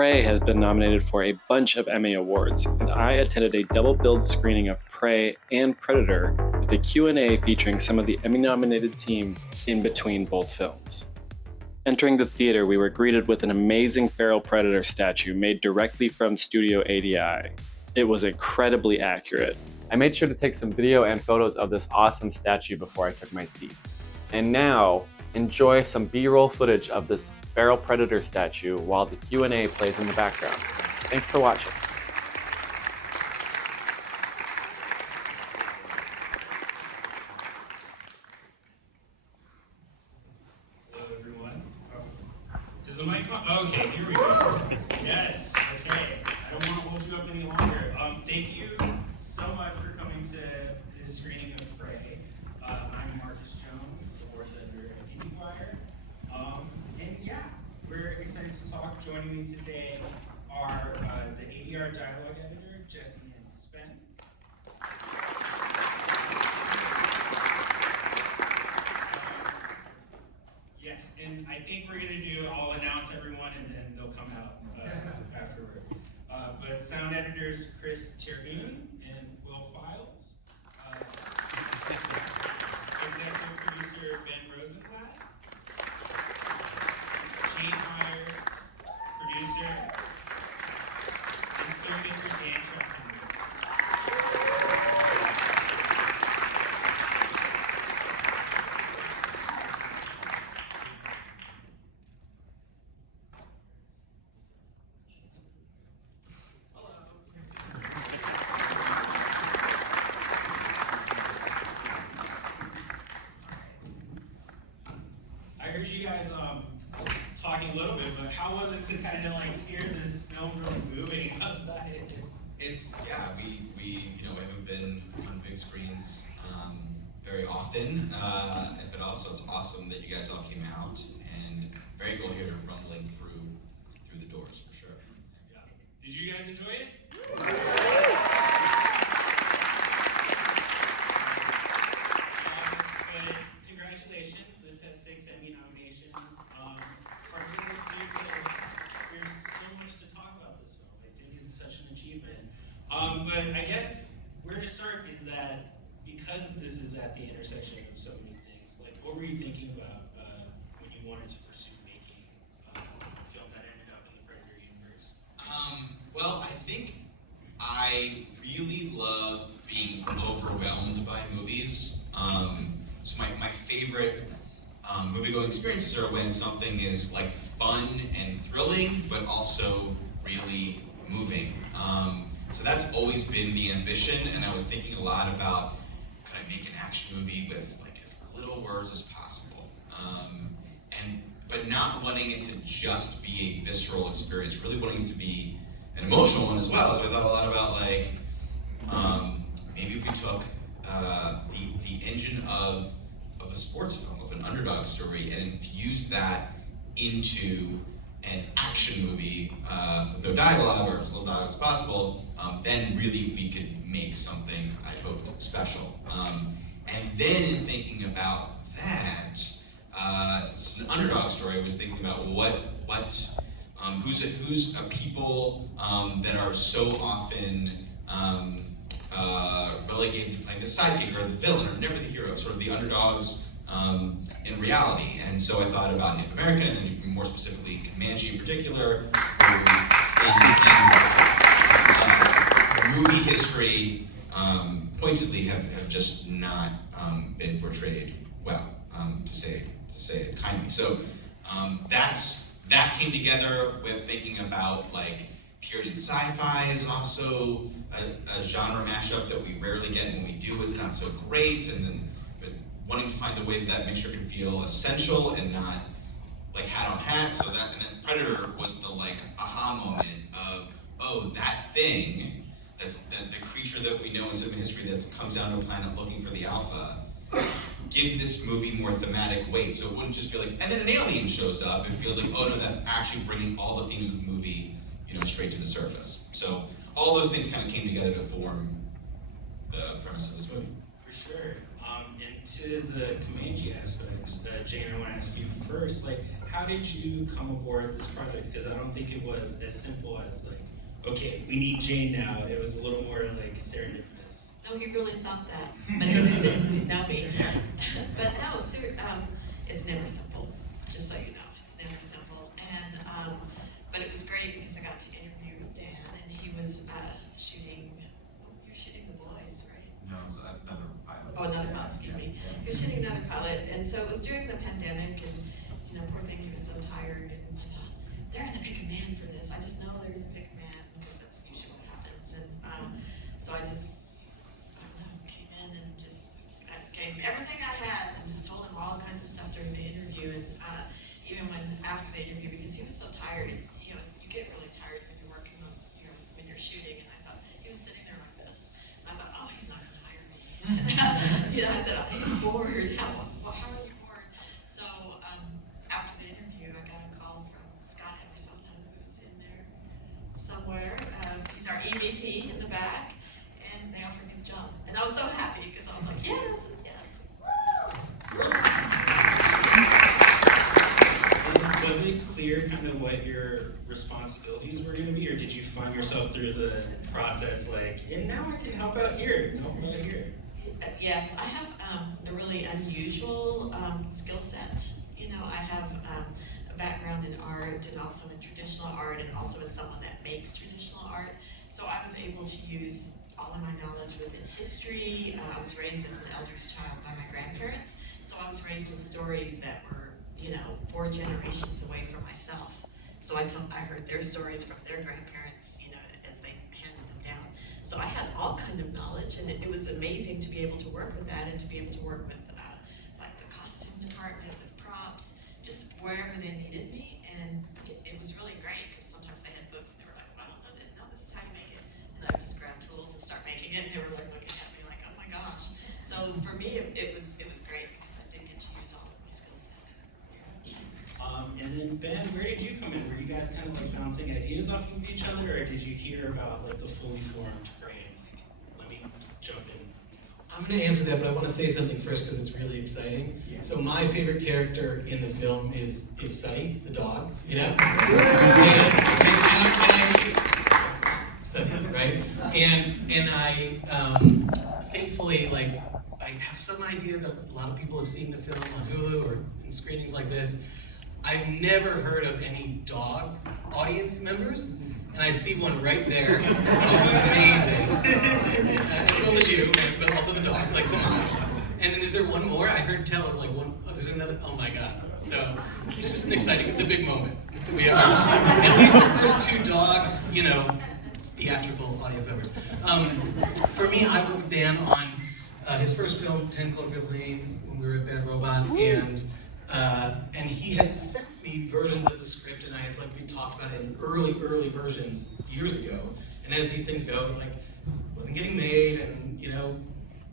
Prey has been nominated for a bunch of Emmy Awards, and I attended a double-billed screening of Prey and Predator with a Q&A featuring some of the Emmy-nominated team in between both films. Entering the theater, we were greeted with an amazing feral predator statue made directly from Studio ADI. It was incredibly accurate. I made sure to take some video and photos of this awesome statue before I took my seat. And now, enjoy some B-roll footage of this feral predator statue while the Q&A plays in the background. Thanks for watching. Hello, everyone. Is the mic on? Okay, here we go. Yes, okay. I don't want to hold you up any longer. Thank you so much for coming to this screening of Prey. I'm Marcus Jones, awards editor at IndieWire. And yeah, we're excited to talk. Joining me today are the ADR dialogue editor, Jesse and Spence. Yes, and I think we're going to do, I'll announce everyone and then they'll come out afterward. But sound editors Chris Terhune and Will Files. Executive producer Ben Rosenblatt. Jane Myers, producer. And filmmaker Dan Trachtenberg. I heard you guys talking a little bit, but how was it to kind of like hear this film really moving outside? We haven't been on big screens very often, but also it's awesome that you guys all came out, and very cool to hear it rumbling through the doors for sure. Yeah. Did you guys enjoy it? But congratulations, this has 6 Emmy nominations. Partly was due to, there's so much to talk about this film. I think it's such an achievement. But I guess where to start is that because this is at the intersection of so many things, like what were you thinking about when you wanted to pursue making a film that ended up in the Predator universe? Well, I think I really love being overwhelmed by movies. So my favorite movie-going experiences are when something is like fun and thrilling, but also really moving. So that's always been the ambition, and I was thinking a lot about kind of make an action movie with like as little words as possible, but not wanting it to just be a visceral experience, really wanting it to be an emotional one as well. So I thought a lot about like maybe if we took the engine of a sports film, of an underdog story, and infused that into an action movie with no dialogue, or as little dialogue as possible, then really we could make something, I hoped, special. And then in thinking about that, since it's an underdog story, I was thinking about who's a people that are so often relegated to playing the sidekick or the villain, or never the hero, sort of the underdogs in reality. And so I thought about Native American, and then even more specifically Comanche in particular, who in movie history pointedly have just not been portrayed well, to say it kindly. So that came together with thinking about like period sci-fi is also a genre mashup that we rarely get, and when we do, it's not so great. And then, but wanting to find a way that mixture can feel essential and not like hat on hat. So that, and then Predator was the like aha moment of, oh, that thing, that's the creature that we know in cinema history that comes down to a planet looking for the alpha, gives this movie more thematic weight. So it wouldn't just feel like, and then an alien shows up, it feels like, oh no, that's actually bringing all the themes of the movie, straight to the surface. So all those things kind of came together to form the premise of this movie. For sure. And to the Comanche aspects, Jane, I want to ask you first, like, how did you come aboard this project? Because I don't think it was as simple as like, okay, we need Jane now. It was a little more like serendipitous. No, he really thought that, but he just didn't know me. But no, it's never simple, just so you know. It's never simple. And but it was great because I got to interview with Dan, and he was shooting. Oh, you're shooting The Boys, right? No, so another pilot. Oh, another pilot. Excuse me. He was shooting another pilot, and so it was during the pandemic, and poor thing, he was so tired, and I thought they're gonna pick a man for this. I just know they're gonna pick a man because that's usually what happens. And so I don't know, came in and just gave everything I had and just told him all kinds of stuff during the interview. And even after the interview, because he was so tired, and, you get really tired when you're working on, when you're shooting. And I thought he was sitting there like this. And I thought, oh, he's not gonna hire me. And, I said, oh, he's bored. How are you bored? So after the interview, I got a call from Scott Everson, who's in there somewhere. He's our EVP in the back, and they offered me the job. And I was so happy because I was like, yes. And was it clear kind of what your responsibilities were going to be, or did you find yourself through the process like, and now I can help out here, and help out here? Yes, I have a really unusual skill set. I have a background in art and also in traditional art, and also as someone that makes traditional art. So I was able to use all of my knowledge within history. I was raised as an elder's child by my grandparents, so I was raised with stories that were, 4 generations away from myself. So I heard their stories from their grandparents, as they handed them down. So I had all kind of knowledge, and it was amazing to be able to work with that, and to be able to work with like the costume department, with props, just wherever they needed me. And it was really great because sometimes they had books and they were like, well, I don't know this. No, this is how you make it. And I would just grab tools and start making it, and they were like looking at me like, oh my gosh. So for me, it was great because I did get to use all of my skill set. And then Ben, where did you come in? Were you guys kind of like bouncing ideas off of each other, or did you hear about like the fully formed brain? Like, let me jump in. I'm going to answer that, but I want to say something first because it's really exciting. Yeah. So my favorite character in the film is Sunny, the dog, and Sunny, right? And I thankfully, I have some idea that a lot of people have seen the film on Hulu or in screenings like this. I've never heard of any dog audience members, and I see one right there, which is amazing. As well as you, but also the dog, come on. And then is there one more? I heard tell of one, there's another, oh my God. So it's just it's a big moment. We have at least the first 2 dog, theatrical audience members. For me, I worked with Dan on his first film, 10 Cloverfield Lane, when we were at Bad Robot, and he had sent me versions of the script, and we talked about it in early versions years ago. And as these things go, it wasn't getting made, and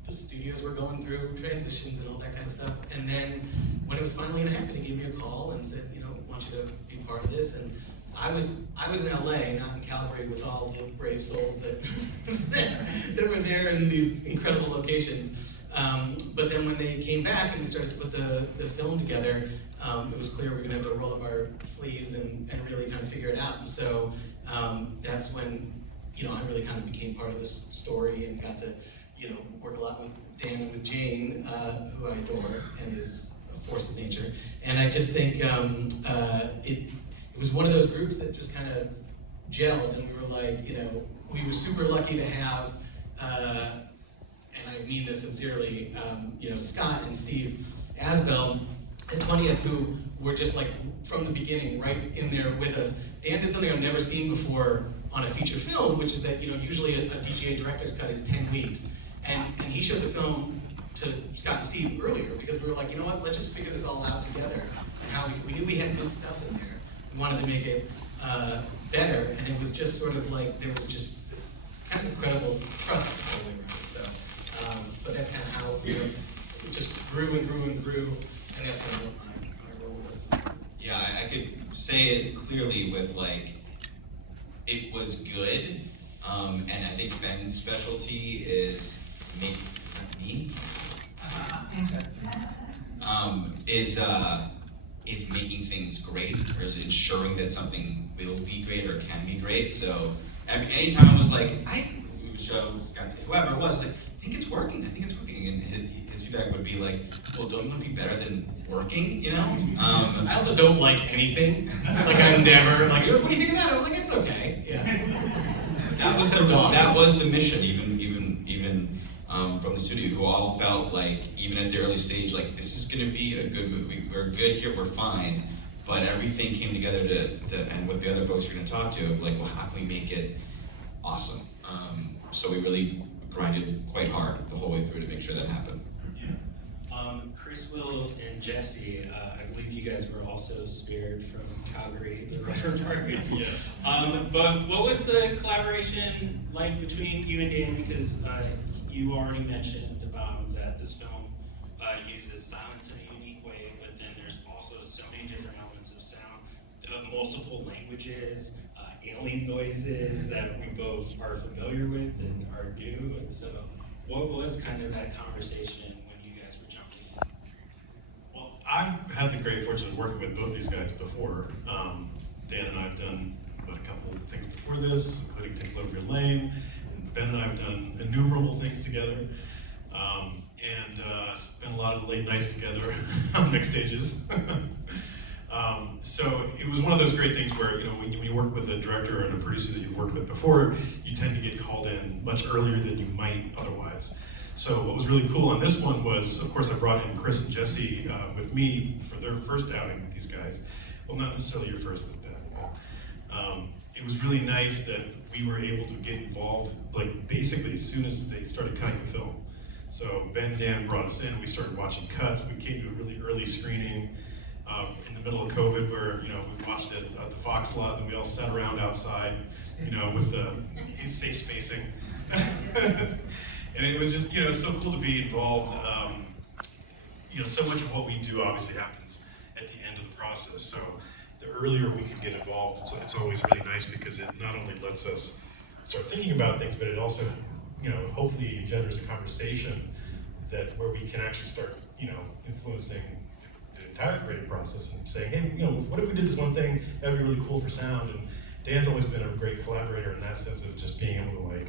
the studios were going through transitions and all that kind of stuff. And then when it was finally going to happen, he gave me a call and said, I want you to be part of this. And I was in LA, not in Calgary, with all the brave souls that were there in these incredible locations. But then when they came back and we started to put the film together, it was clear we were going to have to roll up our sleeves and really kind of figure it out. And so that's when I really kind of became part of this story and got to work a lot with Dan and with Jane, who I adore and is a force of nature. And I just think it was one of those groups that just kind of gelled, and we were like, we were super lucky to have, and I mean this sincerely, Scott and Steve Asbell at 20th, who were just from the beginning, right in there with us. Dan did something I've never seen before on a feature film, which is that, usually a DGA director's cut is 10 weeks. And he showed the film to Scott and Steve earlier because we were like, let's just figure this all out together. And how we knew we had good stuff in there. We wanted to make it better, and it was just sort of there was just this kind of incredible trust all the way around. So, but that's kind of how it just grew and grew and grew, and that's kind of what my role was. Yeah, I could say it clearly with it was good, and I think Ben's specialty is is making things great, or is ensuring that something will be great or can be great. So anytime I was like, we would show, whoever it was, like, I think it's working, and his feedback would be like, well, don't you want to be better than working, you know? I also don't like anything. Like, I'm never, like, what do you think of that? I'm like, it's okay, yeah. That was the mission, even from the studio, who all felt like, even at the early stage, like, this is gonna be a good movie, we're good here, we're fine, but everything came together to and with the other folks we're gonna talk to, of like, well, how can we make it awesome? So we really grinded quite hard the whole way through to make sure that happened. Chris, Will, and Jesse, I believe you guys were also speared from Calgary, the River Parts. Yes. But what was the collaboration like between you and Dan? Because you already mentioned that this film uses silence in a unique way, but then there's also so many different elements of sound, multiple languages, alien noises that we both are familiar with and are new. And so, what was kind of that conversation when you guys were jumping in? Well, I've had the great fortune of working with both these guys before. Dan and I have done a couple of things before this, including Take Cloverfield Lane. And Ben and I have done innumerable things together, and spent a lot of late nights together on mixed stages. So it was one of those great things where, you know, when you work with a director and a producer that you've worked with before, you tend to get called in much earlier than you might otherwise. So what was really cool on this one was, of course, I brought in Chris and Jesse with me for their first outing with these guys. Well, not necessarily your first with Ben, but it was really nice that we were able to get involved, like, basically as soon as they started cutting the film. So Ben and Dan brought us in, we started watching cuts, we came to a really early screening in the middle of COVID, where, you know, we watched it at the Fox lot, and we all sat around outside, you know, with the safe spacing. And it was just, you know, so cool to be involved. You know, so much of what we do obviously happens at the end of the process. So the earlier we can get involved, it's always really nice, because it not only lets us start thinking about things, but it also, you know, hopefully engenders a conversation where we can actually start, you know, influencing the entire creative process and saying, hey, you know, what if we did this one thing that would be really cool for sound? And Dan's always been a great collaborator in that sense of just being able to, like,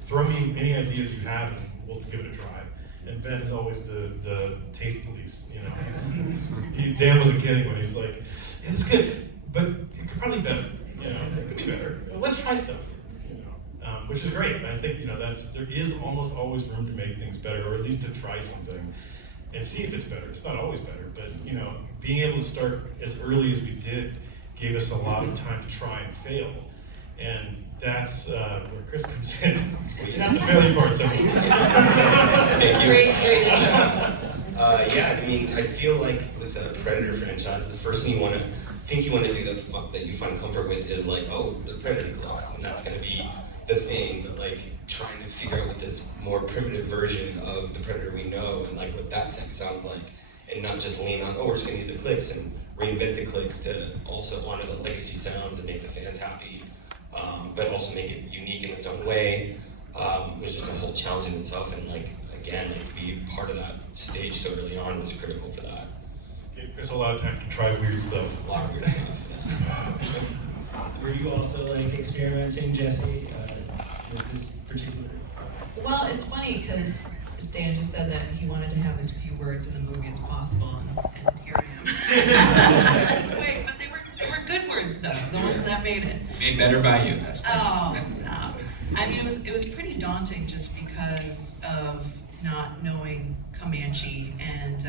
throw me any ideas you have and we'll give it a try. And Ben is always the taste police, you know. Dan wasn't kidding when he's like, it's good, but it could probably be better, you know, it could be better. Let's try stuff, you know, which is great. And I think, you know, there is almost always room to make things better, or at least to try something and see if it's better. It's not always better, but, you know, being able to start as early as we did gave us a lot of time to try and fail. And that's where Chris comes in. Not the failure part, so. Thank you. Great intro. Yeah, I mean, I feel like with a Predator franchise, the first thing you want to do that you find comfort with is like, oh, the Predator clocks, and that's going to be the thing. But like trying to figure out what this more primitive version of the Predator we know, and like what that tech sounds like, and not just lean on, oh, we're just going to use the clicks and reinvent the clicks to also honor the legacy sounds and make the fans happy. But also make it unique in its own way, was just a whole challenge in itself. And like, again, like, to be part of that stage so early on was critical for that. Gave Chris a lot of time to try weird stuff. A lot of weird stuff, yeah. Were you also like experimenting, Jesse, with this particular? Well, it's funny because Dan just said that he wanted to have as few words in the movie as possible, and here I am. Wait, but they were good words though, the ones that made it. Made better by you, that's Oh, stop. I mean, it was pretty daunting just because of not knowing Comanche, and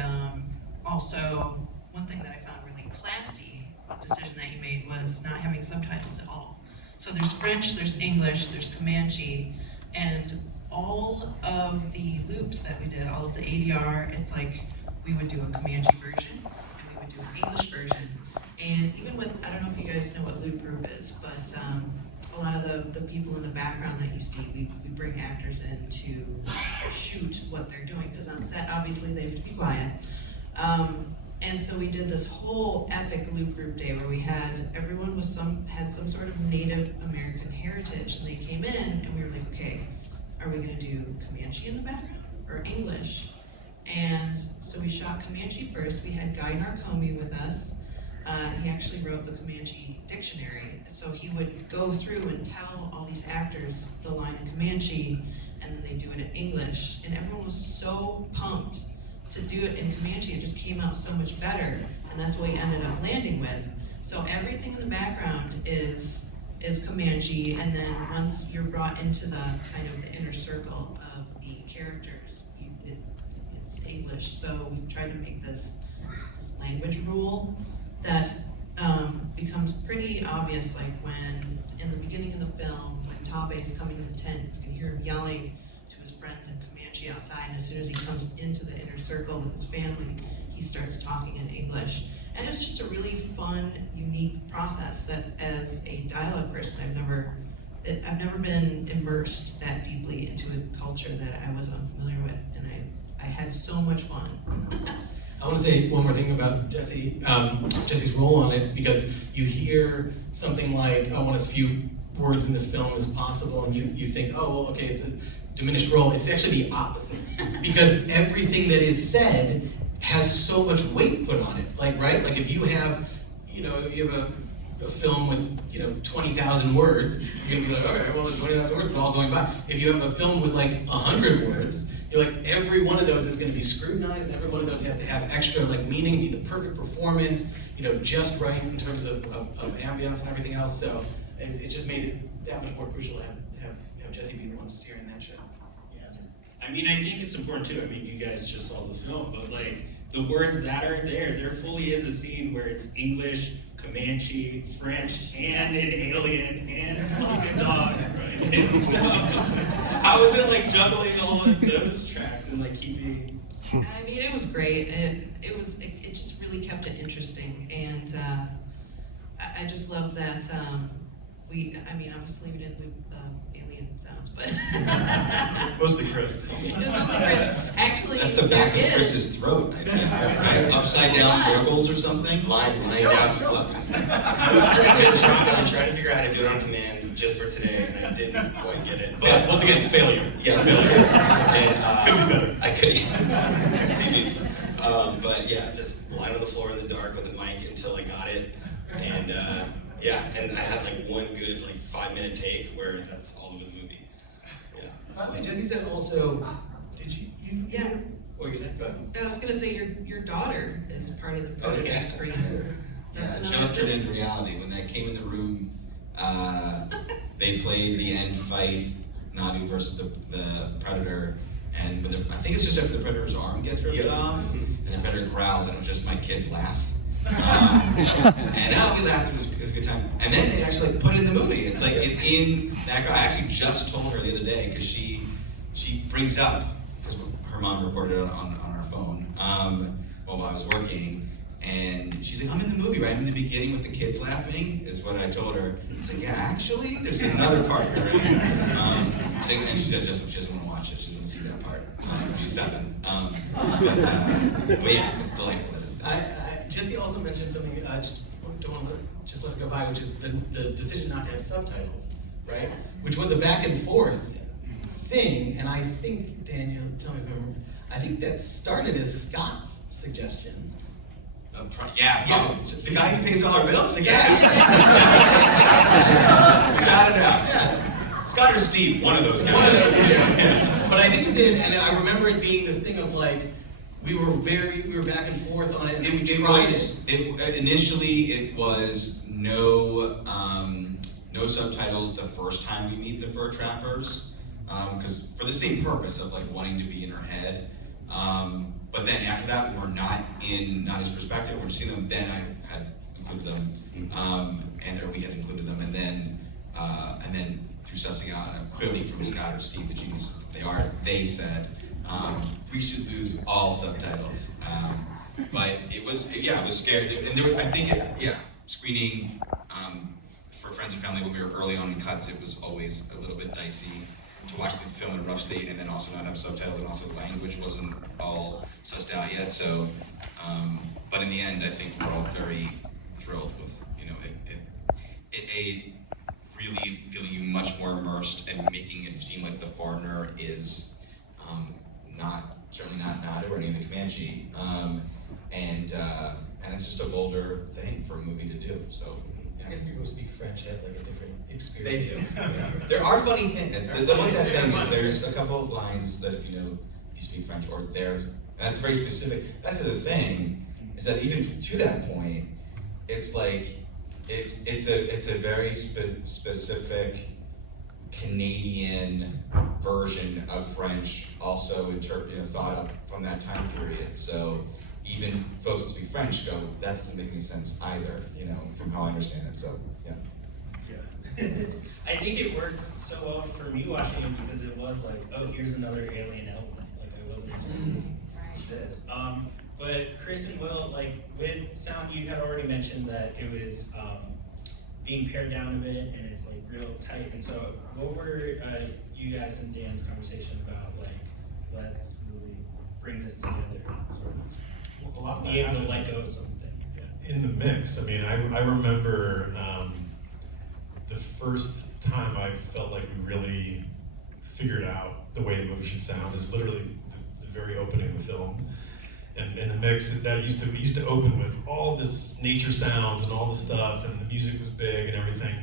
also one thing that I found really classy decision that you made was not having subtitles at all. So there's French, there's English, there's Comanche, and all of the loops that we did, all of the ADR, it's like we would do a Comanche version and we would do an English version. And even with, I don't know if you guys know what loop group is, but a lot of the people in the background that you see, we bring actors in to shoot what they're doing, because on set, obviously, they have to be quiet. And so we did this whole epic loop group day where we had, everyone had some sort of Native American heritage, and they came in, and we were like, okay, are we gonna do Comanche in the background, or English? And so we shot Comanche first. We had Guy Narcomi with us. He actually wrote the Comanche dictionary. So he would go through and tell all these actors the line in Comanche, and then they do it in English. And everyone was so pumped to do it in Comanche. It just came out so much better. And that's what we ended up landing with. So everything in the background is Comanche, and then once you're brought into the kind of the inner circle of the characters, it's English. So we try to make this language rule that becomes pretty obvious, like when, in the beginning of the film, when Tabe is coming to the tent, you can hear him yelling to his friends in Comanche outside, and as soon as he comes into the inner circle with his family, he starts talking in English. And it's just a really fun, unique process that, as a dialogue person, I've never been immersed that deeply into a culture that I was unfamiliar with, and I had so much fun. I want to say one more thing about Jesse, Jesse's role on it, because you hear something like, I want as few words in the film as possible, and you think, oh, well, okay, it's a diminished role. It's actually the opposite, because everything that is said has so much weight put on it. Like, right? Like if you have, you have a film with, 20,000 words, you're gonna be like, okay, well, there's 20,000 words, it's all going by. If you have a film with like 100 words, you're like, every one of those is gonna be scrutinized, and every one of those has to have extra like meaning, be the perfect performance, just right in terms of ambience and everything else. So it just made it that much more crucial to have Jesse be the one steering that show. I mean, I think it's important too. I mean, you guys just saw the film, but like the words that are there fully is a scene where it's English, Comanche, French, and an alien, and like a dog. And so, how is it like juggling all of those tracks and like keeping? I mean, it was great. It just really kept it interesting, and I just love that. Obviously we didn't loop the alien sounds, but It's mostly Chris. it was mostly Chris. Actually, That's the back of Chris's throat, I think, right? Upside down gurgles or something? Lying down. Look, I'm trying to figure out how to do it on command just for today, and I didn't quite get it. But once again, failure. Yeah, failure. And Could be better. I could see me. But yeah, just lying on the floor in the dark with the mic until I got it. And and I had like one good 5-minute take where that's all of the movie. Yeah. By the way, Jesse said also, did you? Yeah. What you said? Go ahead. I was gonna say your daughter is part of the project yeah. screen. That's another. Jumped it into reality. When they came in the room, they played the end fight, Nadu versus the Predator, and I think it's just after the Predator's arm gets ripped off, and the Predator growls, and it was just my kids laugh. And we laughed, it was a good time. And then they actually put it in the movie. It's like, it's in that girl. I actually just told her the other day, because she brings up, because her mom recorded it on our phone while I was working, and she's like, I'm in the movie, right? I'm in the beginning with the kids laughing, is what I told her. It's like, yeah, actually, there's another part here, right? And she said, she doesn't want to watch it, she doesn't want to see that part. She's 7. But yeah, it's delightful that it's there. Jesse also mentioned something, just don't want to let it go by, which is the decision not to have subtitles, right? Yes. Which was a back and forth thing, and I think, Daniel, tell me if I'm, I think that started as Scott's suggestion. The guy who pays all our bills? Yeah. Without a doubt. Yeah. Scott or Steve, one of those guys. But I think it did, and I remember it being this thing of we were back and forth on it, and Initially, it was no subtitles the first time we meet the fur trappers, because for the same purpose of wanting to be in her head. But then after that, when we're not in Nadi's perspective, we're just seeing them. Then I had included them, we had included them, and then through sussing out, clearly from Scott or Steve, the geniuses they said we should lose all subtitles. But it was scary, and screening for friends and family when we were early on in cuts, it was always a little bit dicey to watch the film in a rough state and then also not have subtitles, and also the language wasn't all sussed out yet. So, but in the end, I think we're all very thrilled with it really feeling you much more immersed and making it seem like the foreigner is not certainly not Nadu or any of the Comanche. And it's just a bolder thing for a movie to do. So I guess people who speak French have like a different experience. they do. There are funny things. The ones that thing is there's a couple of lines that if you speak French or there, that's very specific. That's the thing, is that even to that point, it's like it's a very specific Canadian version of French, also thought of from that time period. So even folks who speak French go, that doesn't make any sense either, from how I understand it. So yeah. I think it worked so well for me watching it because it was like, oh, here's another alien element. Like I wasn't expecting this. But Chris and Will, like with sound, you had already mentioned that it was being pared down a bit and it's like real tight. And so, what were you guys and Dan's conversation about? Like, let's really bring this together, and sort of A lot of be able to that let go of some things. Yeah. in the mix. I mean, I remember the first time I felt like we really figured out the way the movie should sound is literally the very opening of the film. And in the mix, we used to open with all this nature sounds and all this stuff, and the music was big and everything.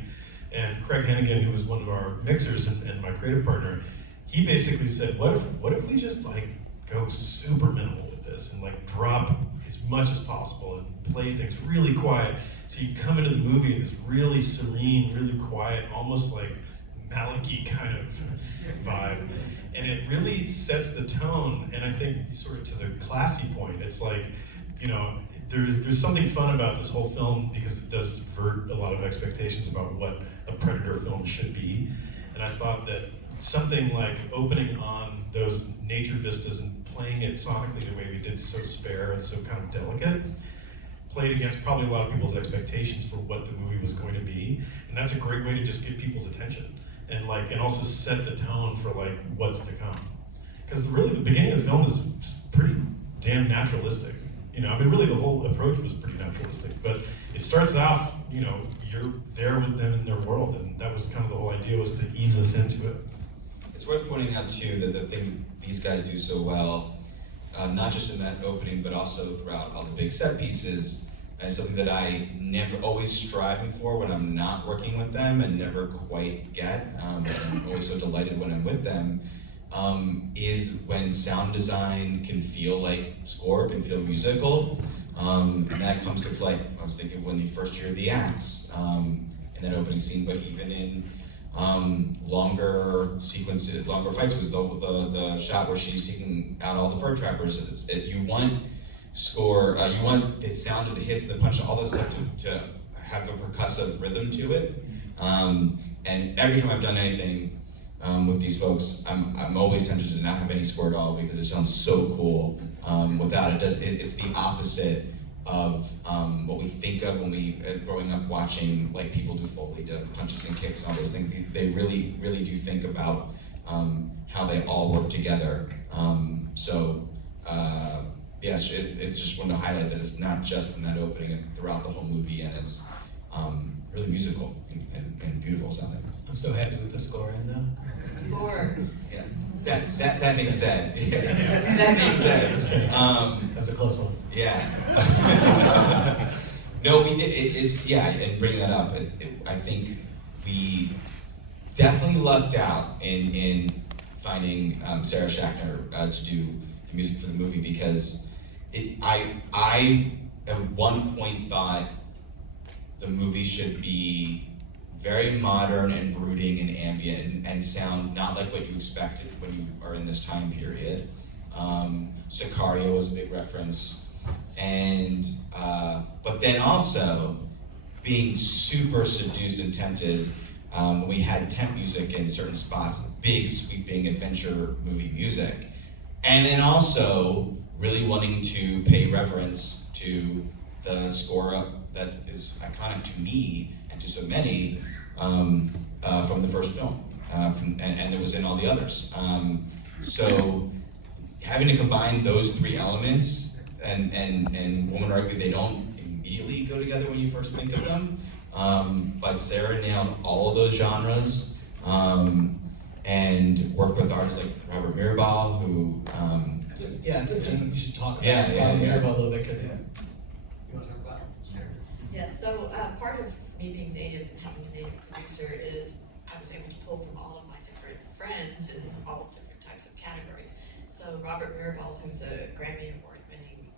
And Craig Hennigan, who was one of our mixers and my creative partner, he basically said, what if we just like go super minimal with this and like drop as much as possible and play things really quiet, so you come into the movie in this really serene, really quiet, almost like Maliki kind of vibe. And it really sets the tone, and I think sort of to the classy point, it's like, there's something fun about this whole film because it does subvert a lot of expectations about what a Predator film should be. And I thought that something like opening on those nature vistas and playing it sonically the way we did, so spare and so kind of delicate, played against probably a lot of people's expectations for what the movie was going to be. And that's a great way to just get people's attention. And also set the tone for like what's to come. Because really the beginning of the film is pretty damn naturalistic. Really the whole approach was pretty naturalistic. But it starts off, you're there with them in their world, and that was kind of the whole idea, was to ease us into it. It's worth pointing out too that the things these guys do so well, not just in that opening, but also throughout all the big set pieces, and something that I never always striving for when I'm not working with them and never quite get, and I'm always so delighted when I'm with them, is when sound design can feel like score, can feel musical, and that comes to play. I was thinking when you first hear the axe in that opening scene, but even in longer sequences, longer fights, was the shot where she's taking out all the fur trappers. You want score, you want the sound of the hits, the punch, all this stuff to have a percussive rhythm to it. And every time I've done anything with these folks, I'm always tempted to not have any score at all because it sounds so cool without it. It's the opposite of what we think of when we, growing up watching like people do Foley, to punches and kicks and all those things. They really, really do think about how they all work together. Yes, it's just wanted to highlight that it's not just in that opening, it's throughout the whole movie, and it's really musical and beautiful sounding. I'm so happy we put score in though. Score. Yeah, that being said, that being said, Just saying. That was a close one. Yeah. No, we did, and bringing that up, I think we definitely lucked out in finding Sarah Schachner to do the music for the movie, because I at one point thought the movie should be very modern and brooding and ambient and sound not like what you expected when you are in this time period. Sicario was a big reference, and but then also being super seduced and tempted. We had temp music in certain spots, big sweeping adventure movie music, and then also really wanting to pay reverence to the score that is iconic to me and to so many from the first film, and it was in all the others. So having to combine those three elements, and one would argue they don't immediately go together when you first think of them, but Sarah nailed all of those genres, and worked with artists like Robert Mirabal, who Yeah, I think Jen, you should talk about Yeah. Mirabel a little bit, because it's... You want to talk about it? Sure. Yes, so part of me being native and having a native producer is I was able to pull from all of my different friends in all different types of categories. So Robert Mirabel, who's a Grammy Award-winning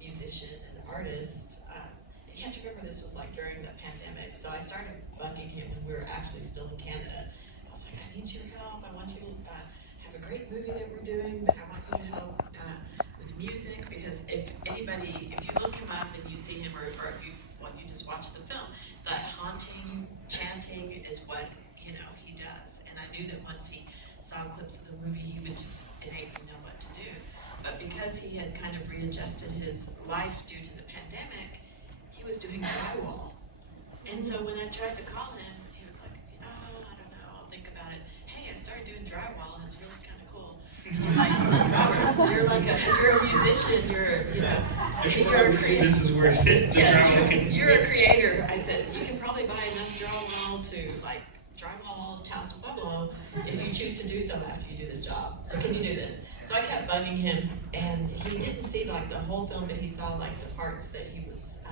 musician and artist, and you have to remember this was like during the pandemic, so I started bugging him when we were actually still in Canada. I was like, I need your help, I want you to have a great movie that we're doing, but I want you to help with music, because if you look him up and you see him, or if you just watch the film, that haunting chanting is what, he does. And I knew that once he saw clips of the movie, he would just innately know what to do. But because he had kind of readjusted his life due to the pandemic, he was doing drywall. And so when I tried to call him, he was like, I don't know, I'll think about it. Hey, I started doing drywall and it's really kind of cool. And I'm like, Robert, you're a musician, you're a creator. This is where the drama can... You're a creator. I said, you can probably buy enough drywall to drywall all of Taos Pueblo if you choose to do so after you do this job. So can you do this? So I kept bugging him, and he didn't see the whole film, but he saw the parts that he was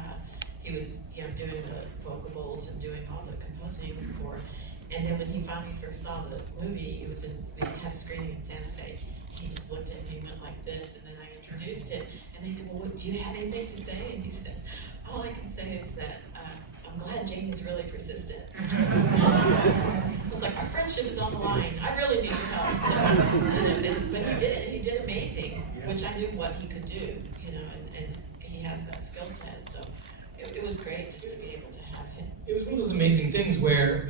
doing the vocables and doing all the composing for. And then when he finally first saw the movie, we had a screening in Santa Fe. He just looked at me and went like this, and then I introduced it, and they said, well, do you have anything to say? And he said, all I can say is that I'm glad Jane is really persistent. I was like, our friendship is on the line. I really need your help. So, but he did it. He did amazing, which I knew what he could do, and he has that skill set. So it was great just to be able to have him. It was one of those amazing things where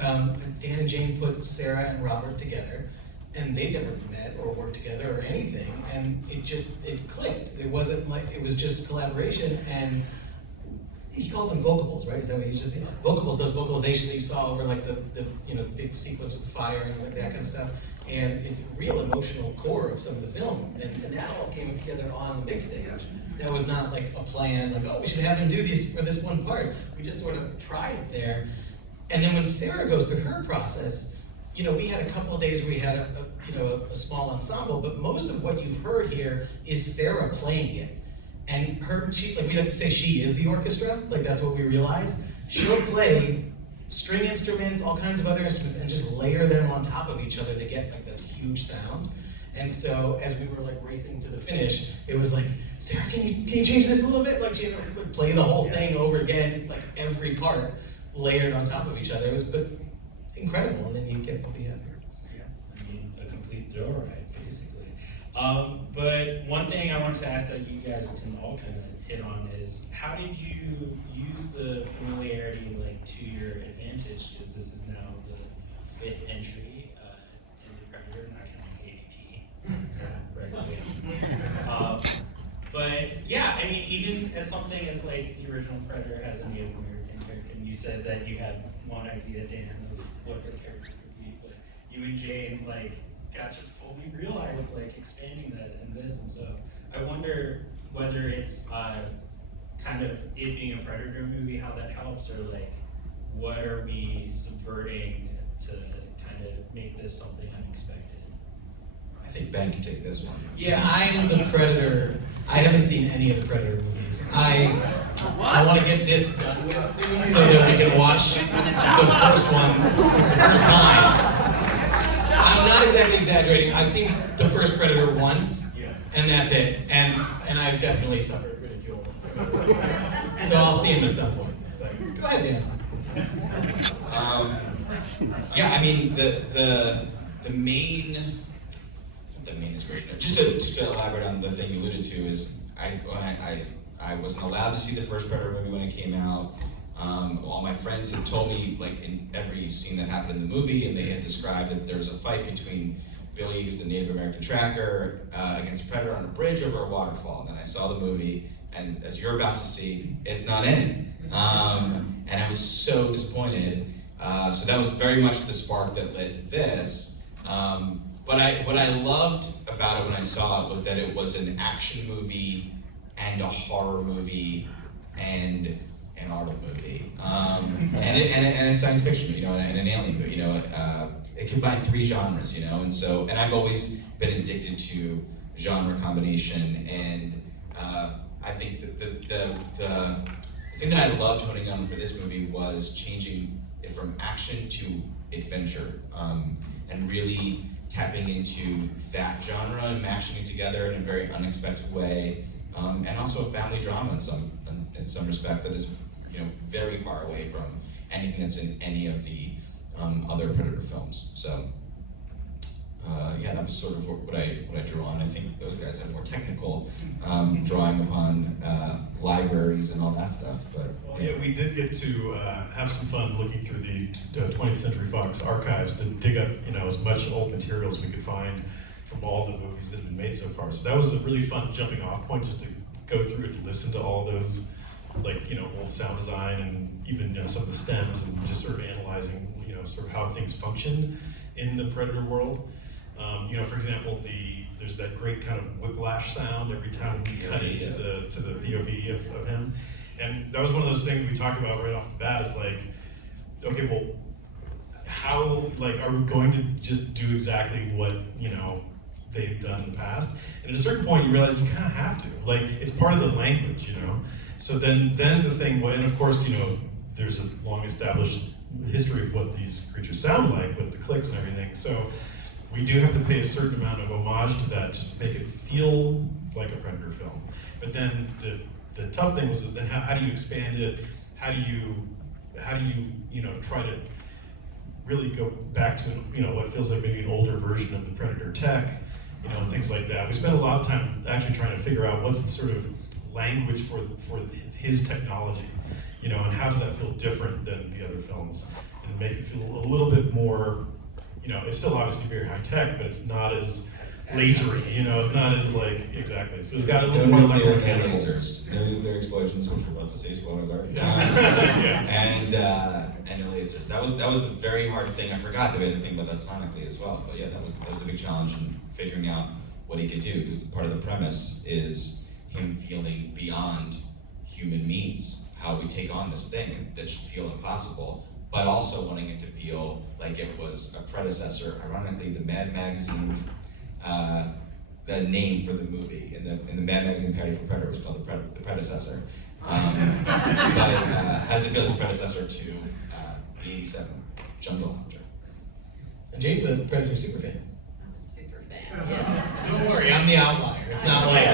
Dan and Jane put Sarah and Robert together, and they'd never met or worked together or anything, and it clicked. It wasn't it was just collaboration, and he calls them vocables, right? Is that what he just said? Vocables, those vocalizations that you saw over the big sequence with the fire and that kind of stuff. And it's a real emotional core of some of the film. And that all came together on the big stage. That was not a plan, we should have him do this for this one part. We just sort of tried it there. And then when Sarah goes through her process, we had a couple of days where we had a small ensemble, but most of what you've heard here is Sarah playing it. And we like to say she is the orchestra, that's what we realize. She'll play string instruments, all kinds of other instruments, and just layer them on top of each other to get that huge sound. And so as we were racing to the finish, it was Sarah, can you change this a little bit? She had to play the whole thing over again, every part layered on top of each other. It was incredible, and then you get what we have here. Yeah, a complete thrill ride, basically. But one thing I wanted to ask that you guys can all kind of hit on is, how did you use the familiarity to your advantage? Because this is now the 5th entry in the Predator, not counting AVP. Right. But yeah, even as something as the original Predator has a Native American character, and you said that you had one idea, Dan, of what the character could be, but you and Jane got to fully realize expanding that in this, and so I wonder whether it's kind of it being a Predator movie, how that helps, or what are we subverting to kind of make this something unexpected? I think Ben can take this one. Yeah, I'm the Predator. I haven't seen any of the Predator movies. I want to get this done with soon so that we can watch the first one the first time. I'm not exactly exaggerating. I've seen the first Predator once, and that's it. And I've definitely suffered ridicule. So I'll see him at some point. But go ahead, Dan. The main inspiration. Just to elaborate on the thing you alluded to is I wasn't allowed to see the first Predator movie when it came out. All my friends had told me, in every scene that happened in the movie, and they had described that there was a fight between Billy, who's the Native American tracker, against a predator on a bridge over a waterfall. And then I saw the movie, and as you're about to see, it's not in it. And I was so disappointed. So that was very much the spark that lit this. But what I loved about it when I saw it was that it was an action movie and a horror movie and an art movie, and a science fiction, and an alien movie. It combined 3 genres, and I've always been addicted to genre combination. And I think that the thing that I loved honing on for this movie was changing it from action to adventure, and really tapping into that genre and mashing it together in a very unexpected way, and also a family drama in some respects that is, very far away from anything that's in any of the other Predator films. So that was sort of what I drew on. I think those guys have more technical drawing upon libraries and all that stuff. But we did get to have some fun looking through the 20th Century Fox archives to dig up, as much old material as we could find from all the movies that have been made so far. So that was a really fun jumping off point, just to go through and listen to all those, old sound design and even some of the stems, and just sort of analyzing, sort of how things function in the Predator world. For example, there's that great kind of whiplash sound every time we cut into the POV of him. And that was one of those things we talked about right off the bat, is like, okay, well, how, are we going to just do exactly what, they've done in the past? And at a certain point, you realize you kind of have to. It's part of the language, So then the thing, and of course, there's a long established history of what these creatures sound like with the clicks and everything. So we do have to pay a certain amount of homage to that, just to make it feel like a Predator film. But then the tough thing was, then how do you expand it? How do you try to really go back to what feels like maybe an older version of the Predator tech, and things like that. We spent a lot of time actually trying to figure out what's the sort of language for his technology, and how does that feel different than the other films, and make it feel a little bit more, it's still obviously very high tech, but it's not as lasery, it's not as exactly. So we've got a little more nuclear lasers, no nuclear explosions, which we're about to say, spoiler alert. And no lasers. That was a very hard thing. I forgot that we had to think about that sonically as well. But that was a big challenge in figuring out what he could do, because part of the premise is him feeling beyond human means, how we take on this thing that should feel impossible, but also wanting it to feel like it was a predecessor. Ironically, the Mad Magazine, the name for the movie in the Mad Magazine parody for Predator was called the Predecessor, but has to feel like the predecessor to the '87 Jungle Hunter. And James, a Predator superfan. I'm a super fan, yes. Don't worry, I'm the outlier. It's not like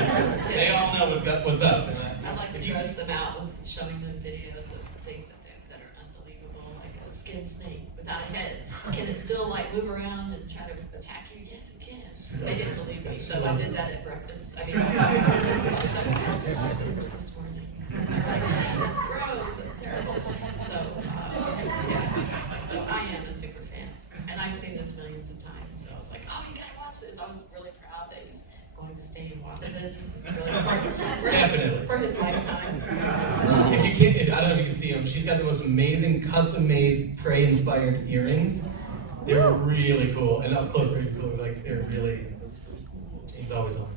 they all know what's up. I like to gross them out with showing them videos of things that are unbelievable, like a skin snake without a head. Can it still move around and try to attack you? Yes, it can. They didn't believe me, so I did that at breakfast. I had sausage this morning. They're like, Jane, that's gross, that's terrible. So, yes. So I am a super fan. And I've seen this millions of times, so I was like, oh, you gotta watch this. I was really proud that he's going to stay and watch this, because it's really important for his lifetime. If you can't, I don't know if you can see them, she's got the most amazing custom-made prey-inspired earrings. They're really cool, and up close they're cool. They're really, Jane's always on.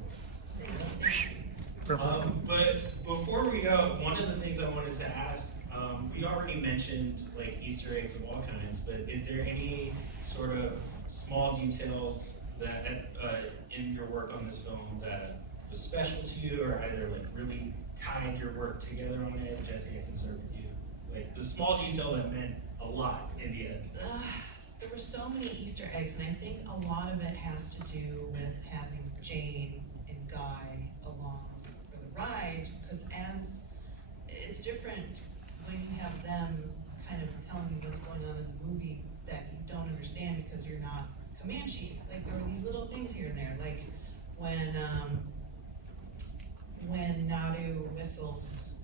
But before we go, one of the things I wanted to ask, we already mentioned Easter eggs of all kinds, but is there any sort of small details that in your work on this film that was special to you, or either really tied your work together on it? Jesse, I can start with you. The small detail that meant a lot in the end. There were so many Easter eggs, and I think a lot of it has to do with having Jane and Guy along for the ride, because as it's different when you have them kind of telling you what's going on in the movie that you don't understand because you're not Comanche. There were these little things here and there, when Nadu whistles.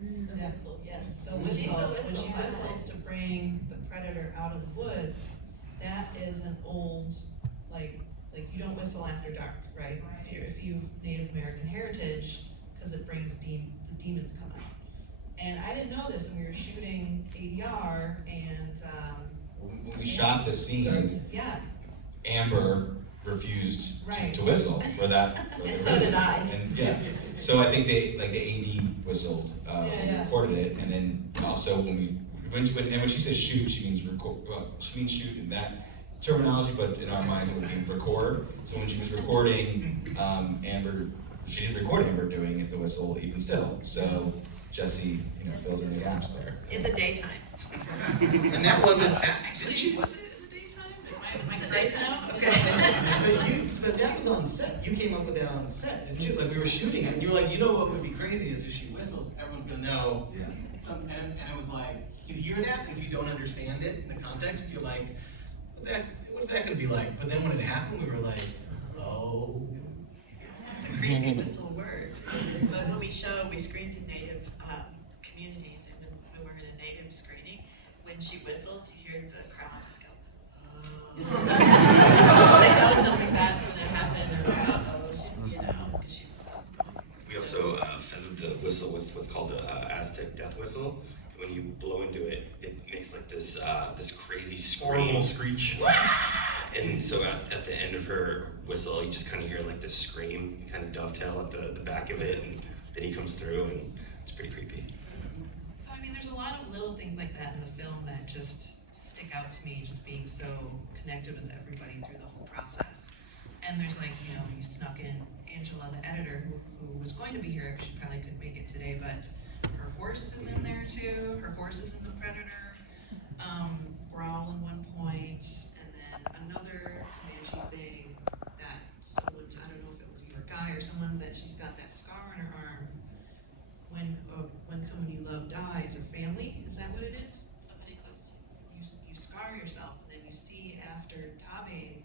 The whistle, yes. The whistle, She's the whistle. when she whistles to bring the predator out of the woods, that is an old, you don't whistle after dark, right? If you've Native American heritage, because it brings the demons come out. And I didn't know this, and we were shooting ADR, and when we shot the scene, Amber refused to whistle for that. And so did I. And so I think the AD whistled, recorded it, and then also when she says shoot, she means record. Well, she means shoot in that terminology, but in our minds it would be record. So when she was recording, Amber, she didn't record Amber doing the whistle even still. So Jesse, filled in the gaps there. In the daytime. And that wasn't actually. Was it in the daytime? It was in the daytime? Okay. but that was on set. You came up with that on set, didn't you? Like we were shooting it, and you were like, what would be crazy is if she whistles, everyone's gonna know. Yeah. And it was like, you hear that, and if you don't understand it in the context, you're like, what's that gonna be like? But then when it happened, we were like, oh. The creepy whistle works. But when we screen to native communities, and when we're in a native screening, when she whistles, you hear the crowd just go, oh. Because they know something bad's gonna happen, and they're like, oh, because she's just. We also feathered the whistle with what's called the Aztec death whistle. When you blow into it, it makes like this crazy scream. Horrible screech. And so at the end of her whistle, you just kind of hear like this scream, kind of dovetail at the back of it, and then he comes through, and it's pretty creepy. So I mean, there's a lot of little things like that in the film that just stick out to me, just being so connected with everybody through the whole process. And there's like, you snuck in Angela, the editor, who was going to be here. She probably couldn't make it today, but her horse is in there too. Her horse is in the Predator growl at one point, and then another Comanche thing that someone, I don't know if it was you or Guy or someone, that she's got that scar on her arm when someone you love dies, or family. Is that what it is? Somebody close to you. You scar yourself, and then you see after Tabe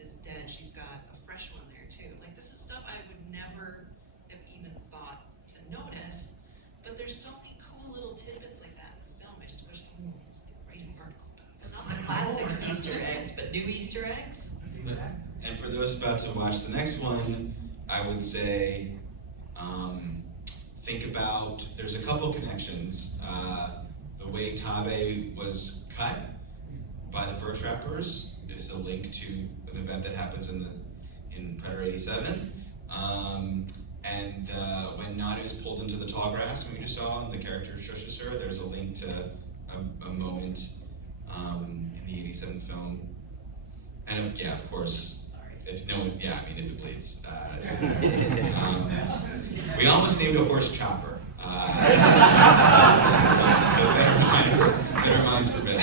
is dead, she's got a fresh one there too. Like, this is stuff I would never have even thought to notice, but there's so many cool little tidbits like that in the film. I just wish someone would write an article about it. So not the classic Easter eggs, but new Easter eggs. And for those about to watch the next one, I would say, think about, there's a couple connections. The way Tabe was cut by the fur trappers is a link to an event that happens in Predator 87. And when Nadu is pulled into the tall grass, we just saw, and the character shushes her, there's a link to a moment in the 87 film. And of course, if it bleeds. We almost named a horse Chopper. But better minds prevent.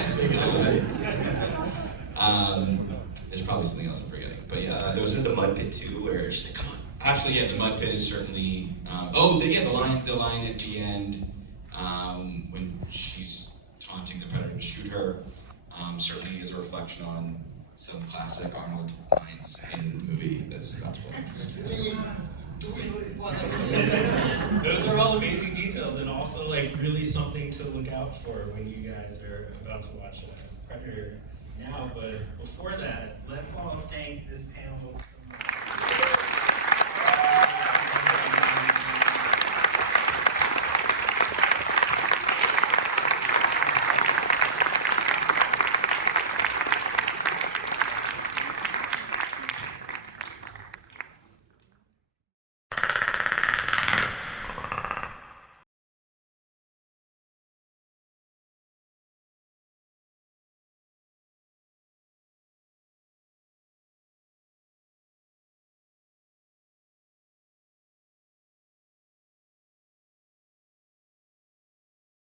There's probably something else I'm forgetting, but yeah. Those are the mud pit too, where she's like, come on. Absolutely, yeah. The mud pit is certainly. The line at the end when she's taunting the Predator to shoot her, certainly is a reflection on some classic Arnold lines in the movie that's about to blow my twisted. Those are all amazing details, and also like really something to look out for when you guys are about to watch Predator now. But before that, let's all thank this panel.